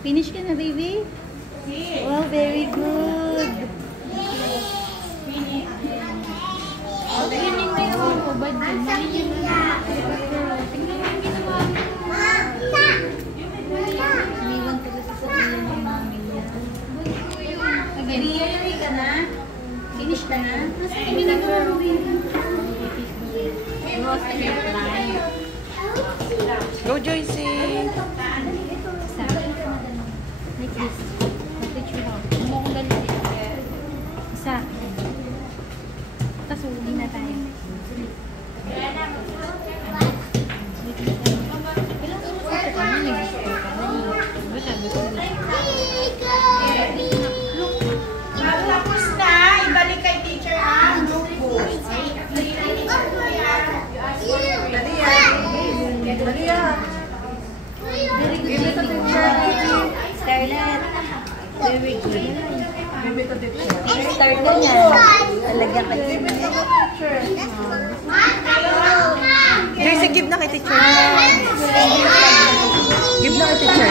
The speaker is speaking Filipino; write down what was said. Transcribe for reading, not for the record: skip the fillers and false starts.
Finish ka na, baby? Wow, very good. Tingnan mo yung hubad din. Mali yun na. Tingnan mo yung ginawa mo. Iniwan ko kasi sa ulo ng mami niya. Again. Ready ka na? Finish ka na? Nasa ginagawa mo rin. Go, Joycey! Isa. Like this. Mag-picture ako. Mo akong galit. Isa. Tapos uli na tayo. Ilang oras ka na? Nag-score ka na. Sabi ko. Tapos na, ibalik kay teacher ang notebook. Very good. Scarlett. Very good. Start na niya. Talagyan ka niya. Joycey, give na kay teacher. Give na kay teacher.